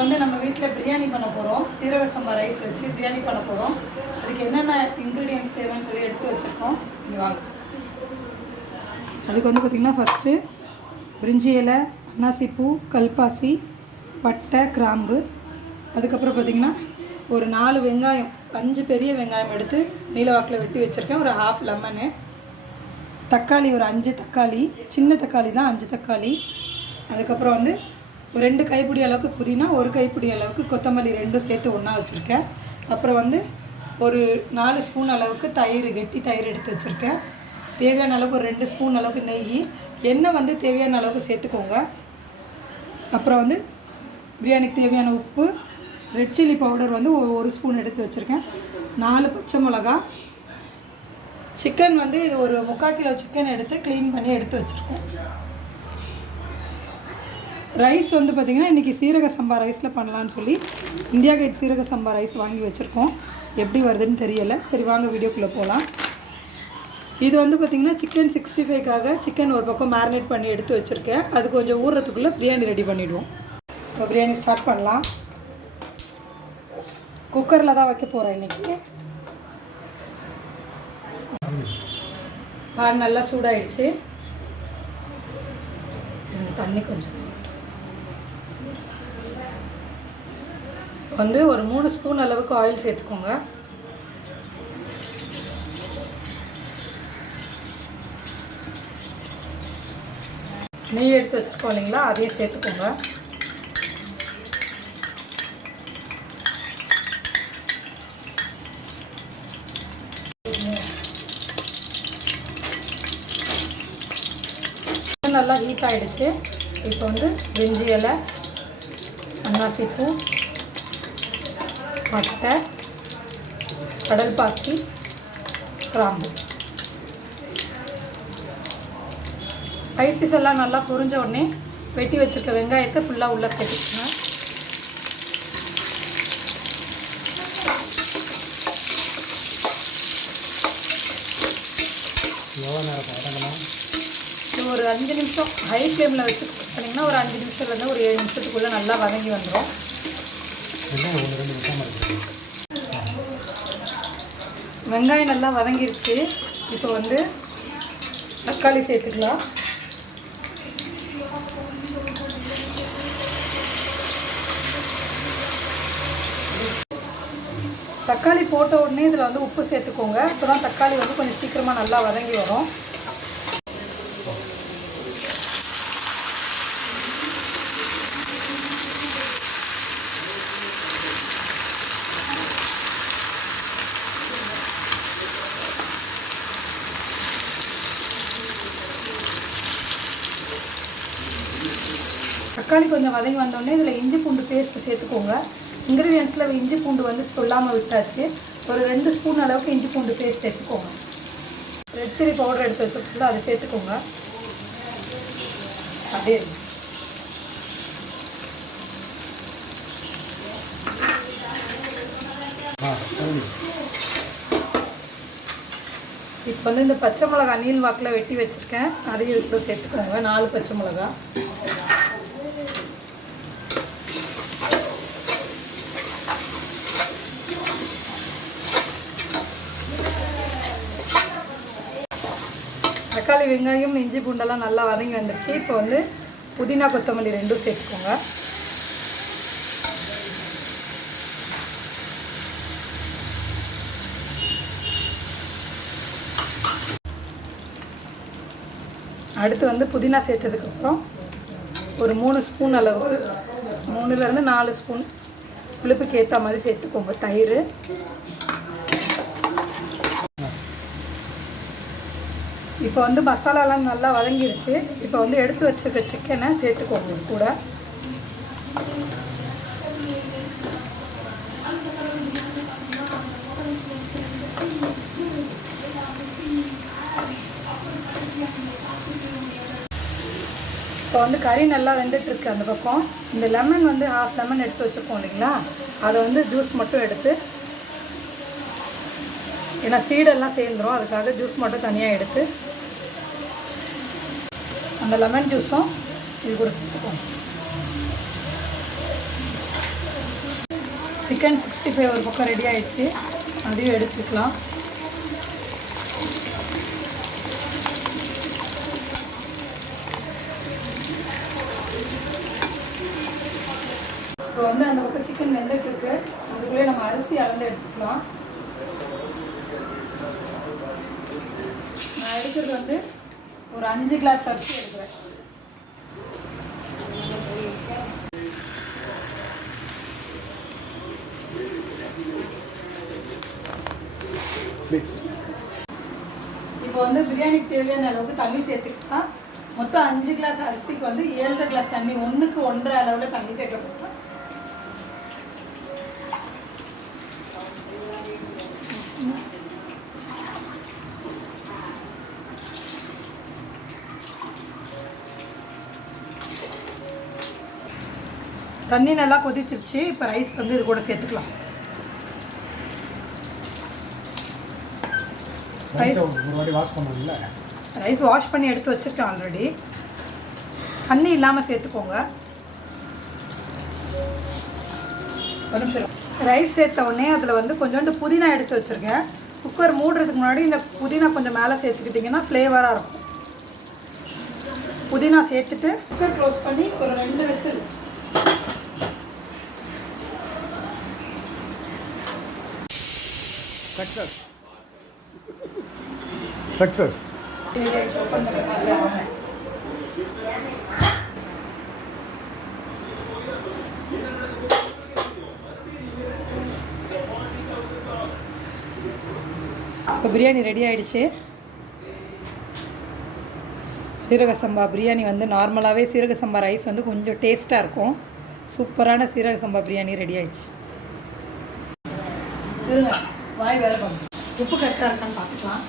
வந்து நம்ம வீட்டில் பிரியாணி பண்ண போகிறோம். சீரக சம்பா ரைஸ் வச்சு பிரியாணி பண்ண போகிறோம். அதுக்கு என்னென்ன இன்க்ரீடியன்ட்ஸ் தேவைன்னு சொல்லி எடுத்து வச்சுருக்கோம். இங்கே வாங்க. அதுக்கு வந்து பார்த்திங்கன்னா ஃபஸ்ட்டு பிரிஞ்சி இலை, அன்னாசிப்பூ, கல்பாசி, பட்டை, கிராம்பு. அதுக்கப்புறம் பார்த்திங்கன்னா ஒரு 4 வெங்காயம், 5 பெரிய வெங்காயம் எடுத்து நீல வாக்கில் வெட்டி வச்சுருக்கேன். ஒரு ½ லெமனு, தக்காளி ஒரு 5 தக்காளி, சின்ன தக்காளி தான் 5 தக்காளி. அதுக்கப்புறம் வந்து ஒரு 2 கைப்பிடி அளவுக்கு புதினா, 1 கைப்பிடி அளவுக்கு கொத்தமல்லி, 2 சேர்த்து ஒன்றா வச்சுருக்கேன். அப்புறம் வந்து ஒரு 4 ஸ்பூன் அளவுக்கு தயிர், கெட்டி தயிர் எடுத்து வச்சுருக்கேன். தேவையான அளவுக்கு ஒரு 2 ஸ்பூன் அளவுக்கு நெய், எண்ணெய் வந்து தேவையான அளவுக்கு சேர்த்துக்கோங்க. அப்புறம் வந்து பிரியாணிக்கு தேவையான உப்பு, ரெட் சில்லி பவுடர் வந்து ஒரு ஸ்பூன் எடுத்து வச்சுருக்கேன். 4 பச்சை மிளகா. சிக்கன் வந்து இது ஒரு 3/4 கிலோ சிக்கன் எடுத்து க்ளீன் பண்ணி எடுத்து வச்சுருக்கேன். ரைஸ் வந்து பார்த்திங்கன்னா இன்றைக்கி சீரக சம்பா ரைஸில் பண்ணலான்னு சொல்லி இந்தியா கேட் சீரக சம்பா ரைஸ் வாங்கி வச்சுருக்கோம். எப்படி வருதுன்னு தெரியலை. சரி வாங்க வீடியோக்குள்ளே போகலாம். இது வந்து பார்த்திங்கன்னா சிக்கன் 65க்காக சிக்கன் ஒரு பக்கம் மேரினேட் பண்ணி எடுத்து வச்சுருக்கேன். அது கொஞ்சம் ஊறுறதுக்குள்ளே பிரியாணி ரெடி பண்ணிவிடுவோம். ஸோ பிரியாணி ஸ்டார்ட் பண்ணலாம். குக்கரில் தான் வைக்க போகிறேன் இன்றைக்கி. பால் நல்லா சூடாயிடுச்சு. தண்ணி கொஞ்சம் வந்து ஒரு 3 ஸ்பூன் அளவுக்கு ஆயில் சேர்த்துக்கோங்க. நெய் எடுத்து வச்சுருக்கோம் இல்லைங்களா, அதையும் சேர்த்துக்கோங்க. நல்லா ஹீட் ஆகிடுச்சு. இப்போ வந்து பிரிஞ்சி இலை, அன்னாசிப்பூ, பட்டை, கடல் பாசி, கிராம்பு, ஸ்பைசஸ் எல்லாம் நல்லா பொரிஞ்ச உடனே வெட்டி வச்சுருக்க வெங்காயத்தை ஃபுல்லாக உள்ளே சேர்த்துக்கோங்க. ஒரு 5 நிமிஷம் ஹை ஃப்ளேமில் வச்சு குக் பண்ணிங்கன்னா ஒரு 5 நிமிஷத்துலேருந்து ஒரு 7 நிமிஷத்துக்குள்ளே நல்லா வதங்கி வந்துடும். வெங்காயம் நல்லா வதங்கிருச்சு. இப்போ வந்து தக்காளி சேர்த்துக்கலாம். தக்காளி போட்ட உடனே இதில் வந்து உப்பு சேர்த்துக்கோங்க. அப்போ தான் தக்காளி வந்து கொஞ்சம் சீக்கிரமாக நல்லா வதங்கி வரும். தக்காளி கொஞ்சம் வதங்கி வந்தோடனே இதில் இஞ்சி பூண்டு பேஸ்ட்டு சேர்த்துக்கோங்க. இன்க்ரீடியன்ஸில் இஞ்சி பூண்டு வந்து சொல்லாமல் விட்டாச்சு. ஒரு 2 ஸ்பூன் அளவுக்கு இஞ்சி பூண்டு பேஸ்ட் சேர்த்துக்கோங்க. ரெட் சில்லி பவுடர் எடுத்து வச்சுருக்கோம், அதை சேர்த்துக்கோங்க. அப்படியே இப்போ வந்து இந்த பச்சை மிளகா நீள் வாக்கில் வெட்டி வச்சுருக்கேன், அதையும் எடுத்து சேர்த்துக்கோங்க. 4 பச்சை மிளகா. தக்காளி, வெங்காயம், இஞ்சி பூண்டெல்லாம் நல்லா வதங்கி வந்துடுச்சு. இப்போ வந்து புதினா, கொத்தமல்லி 2 சேர்த்துக்கோங்க. அடுத்து வந்து புதினா சேர்த்ததுக்கப்புறம் ஒரு 3 ஸ்பூன் அளவுக்கு, 3லேருந்து 4 ஸ்பூன் புளிப்புக்கு ஏற்ற மாதிரி சேர்த்துக்கோங்க தயிர். இப்போ வந்து மசாலாலாம் நல்லா வதங்கிருச்சு. இப்போ வந்து எடுத்து வச்சுருக்க சிக்கனை சேர்த்துக்கோங்க கூட. இப்போ வந்து கறி நல்லா வெந்துட்டுருக்கு அந்த பக்கம். இந்த லெமன் வந்து ½ லெமன் எடுத்து வச்சுருக்கோம் இல்லைங்களா, அதை வந்து ஜூஸ் மட்டும் எடுத்து, ஏன்னா சீடெல்லாம் சேர்ந்துடும், அதுக்காக ஜூஸ் மட்டும் தனியாக எடுத்து அந்த லெமன் ஜூஸும் இது கூட சேர்த்துக்கோங்க. சிக்கன் 65 ஒரு பக்கம் ரெடி ஆயிடுச்சு, அதையும் எடுத்துக்கலாம். இப்போ வந்து அந்த பக்கம் சிக்கன் வெந்துட்டு இருக்கு, அதுக்குள்ளே நம்ம அரிசி அளந்து எடுத்துக்கலாம். நான் எடுக்கிறது வந்து ஒரு 5 கிளாஸ் அரிசி எடுக்கிறேன். இப்போ வந்து பிரியாணிக்கு தேவையான அளவுக்கு தண்ணி சேர்த்துக்கலாம். மொத்தம் 5 கிளாஸ் அரிசிக்கு வந்து 7.5 கிளாஸ் தண்ணி, 1க்கு 1.5 அளவில் தண்ணி சேர்க்க போகிறோம். தண்ணி நல்லா கொதிச்சிருச்சு. இப்போ ரைஸ் வந்து இது கூட சேர்த்துக்கலாம். ரைஸ் வாஷ் பண்ணி எடுத்து வச்சுருக்கேன் ஆல்ரெடி. தண்ணி இல்லாமல் சேர்த்துக்கோங்க. ஒரு நிமிஷம். ரைஸ் சேர்த்த உடனே அதில் வந்து கொஞ்சோண்டு புதினா எடுத்து வச்சுருக்கேன். குக்கர் மூடுறதுக்கு முன்னாடி இந்த புதினா கொஞ்சம் மேலே சேர்த்துக்கிட்டிங்கன்னா ஃப்ளேவராக இருக்கும். புதினா சேர்த்துட்டு குக்கர் க்ளோஸ் பண்ணி ஒரு 2 whistle. Success. So biryani ready ஆகிடுச்சு. சீரக சம்பா பிரியாணி வந்து நார்மலாகவே சீரக சம்பா ரைஸ் வந்து கொஞ்சம் டேஸ்ட்டாக இருக்கும். சூப்பரான சீரக சம்பா பிரியாணி ரெடி ஆகிடுச்சு. இருங்க, வாய் வேலை பண்ணுங்க. உப்பு கரெக்டாக இருக்கான்னு பார்த்துக்கலாம்.